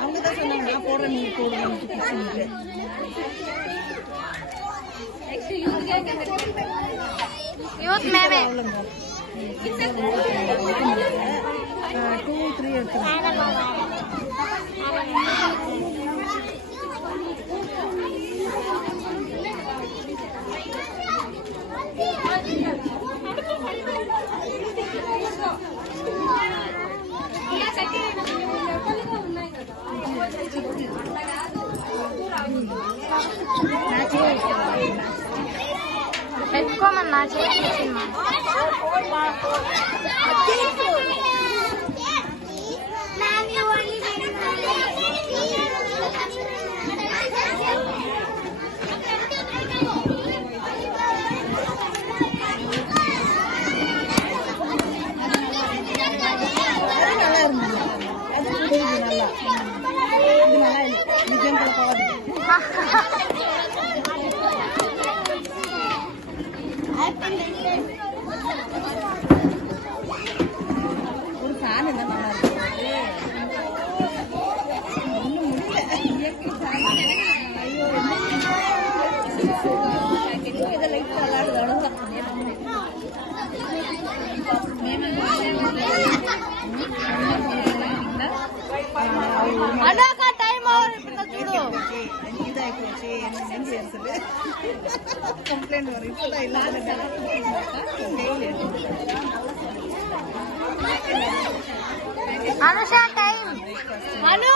அவங்க தான் சொன்னாங்க நான் போடுறேன் நீ போடுறேன். यूथ में 2, 3 எடுத்துக்கலாம். పెట్టుకోమన్నా చేయించమ్మా ஒரு ஃபேன் என்ன நல்லா இருக்கு. ஒன்றும் முடியல. இதை லைட் விளாடுது அவ்வளோதான். ಕಂಪ್ಲೇಂಟ್ ವரும் இப்பதான் இல்லாத अनुषा टाइम अनु